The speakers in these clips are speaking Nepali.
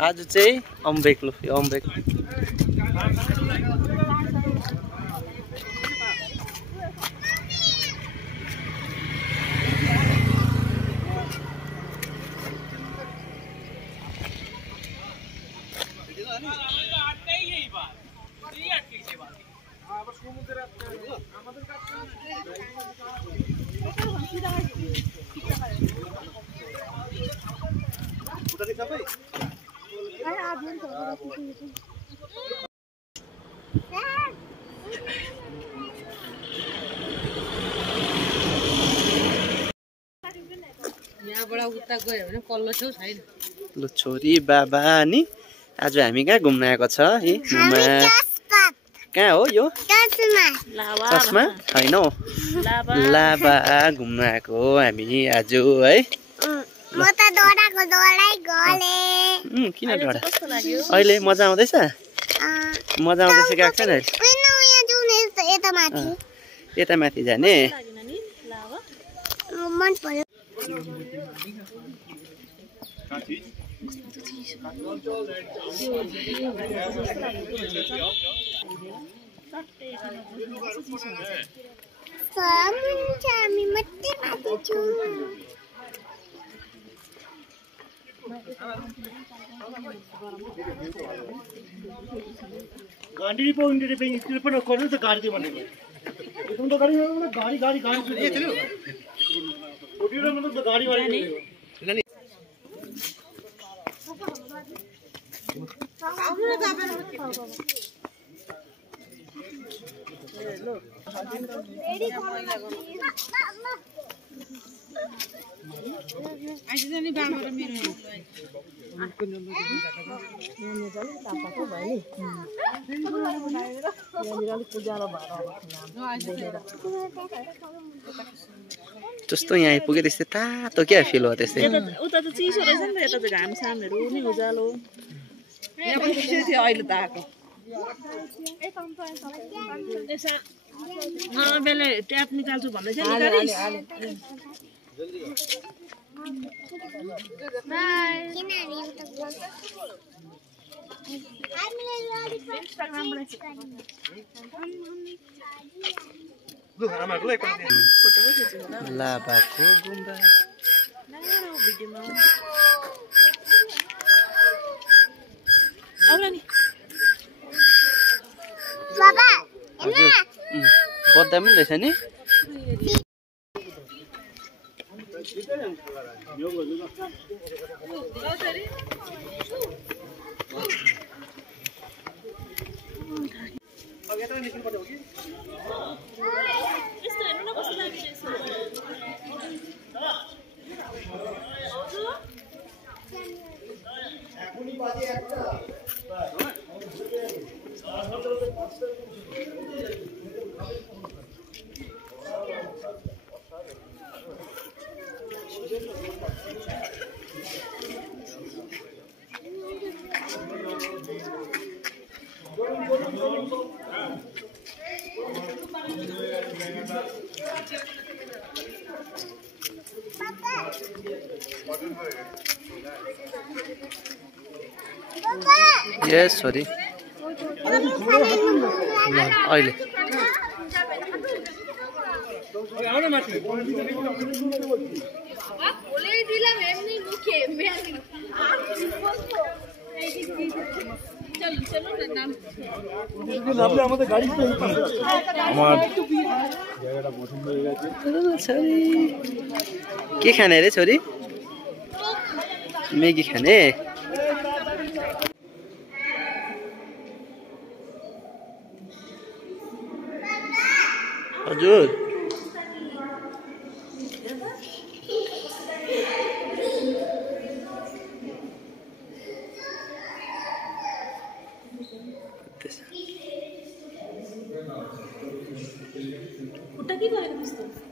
आज चाहिँ अम्बेक लु यो अम्बेक लु छोरी बाबा नि आज हामी कहाँ घुम्न आएको छ है कहाँ हो यो चस्मा होइन हौ लाभा घुम्न आएको हो हामी आज है किन डरा अहिले मजा आउँदैछ मजा आउँदैछ कि आएको छैन यता माथि जाने गाड़ी पहुंचे पे इतने पर कौन सा गाड़ी दे बने तुम तो गाड़ी गाड़ी ये चलो ऑडियो में मतलब गाड़ी वाली नहीं जस्तो यहाँ आइपुग्यो त्यस्तै तातो क्या फिल हो त्यस्तै उता त चिसो रहेछ नि त यता त घाम सामहरू नि उज्यालो यहाँ पनि चिसो थियो अहिले त आएको बेला ट्याप निकाल्छु भन्दै छ निकालिस् लाभाको गुम्बा बद्दा पनि रहेछ नि Yes, sorry. अहिले के खाने रे छोरी मैगी खाने हजुर खुट्टा के गरेको त्यस्तो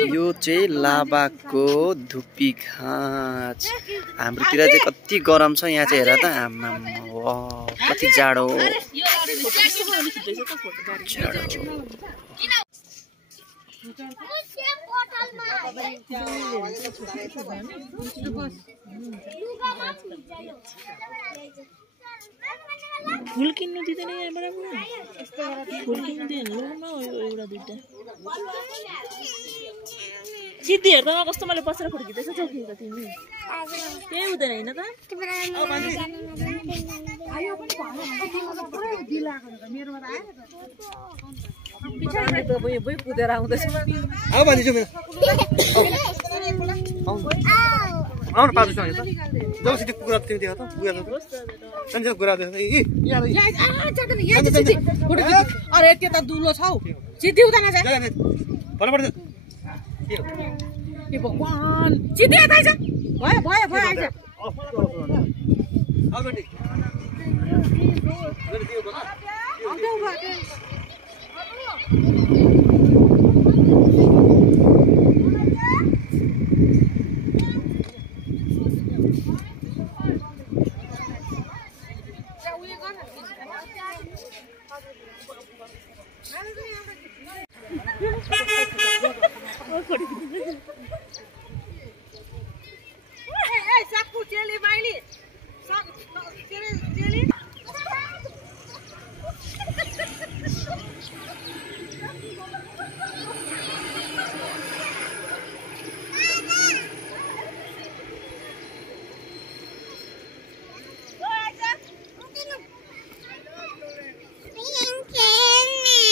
यो चाहिँ लाभाको धुप्पी घाँच। हाम्रोतिर चाहिँ कति गरम छ, यहाँ चाहिँ हेर त आम्मा कति जाडो फुल किन्नु दिँदैन यहाँबाट फुल किन्नु दिएन न एउटा दुईटा सिद्धि हेर्दा कस्तो मैले बसेर फोटो खिच्दैछ चौकी त तिमी केही हुँदैन हैन त पछाडि त बोइ कुदेर आउँदैछ आउ भन्दिछु म आउन पार्छु त जब सिधै कुकुरा तिमी देख त बुया त सन्जय कुरा देख ए यहाँ फोटो खिच अरे त्यो त दुलो छौ सिद्धि हुँदैन जा फटाफट ए भगवान सिद्धि आइज भयो आइज आउ बेटी गरे दियो बगा आउँदै उभा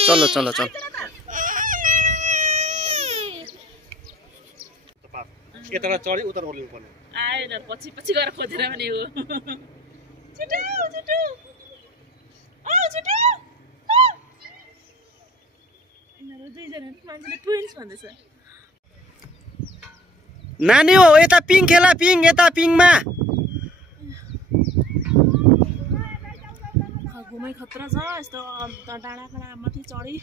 चलो चलो चल यता चढी उता ओर्लिनु पर्ने आएन पछि पछि गएर खोजेर पनि हो छिटो छिटो ओ छिटो यिनीहरू दुईजना मान्छेले ट्विन्स भन्दैछ नानी हो यता पिङ खेला पिङ यता पिङमा घुमाइ खतरा छ यस्तो डाँडा खाडा माथि चढी